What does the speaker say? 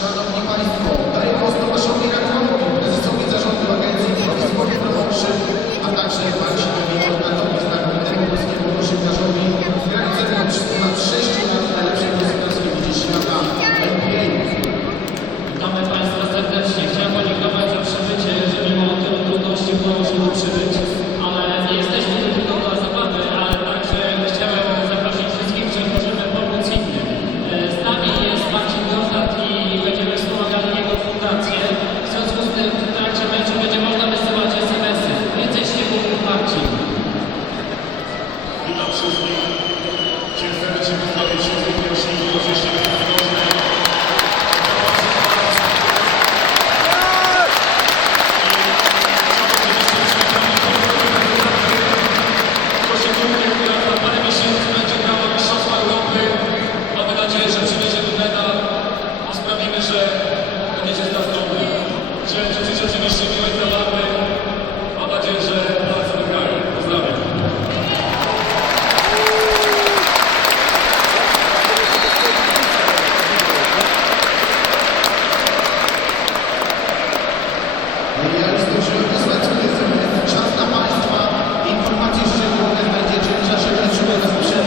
Szanowni Państwo, daję głos Tomaszowi Rakonowi, prezesowi zarządu Agencji Polskiej Promoszy, a także Marcinowi Kornatowi, znakomitemu polskiemu koszykarzowi, grającemu na 6 lat najlepszym gospodarskim gdzieś świata NBA. Witamy Państwa serdecznie. Chciałem podziękować za przybycie, że mimo tylu trudności udało się przybyć. że będziecie nas dobry, że wszyscy oczywiście miłe dla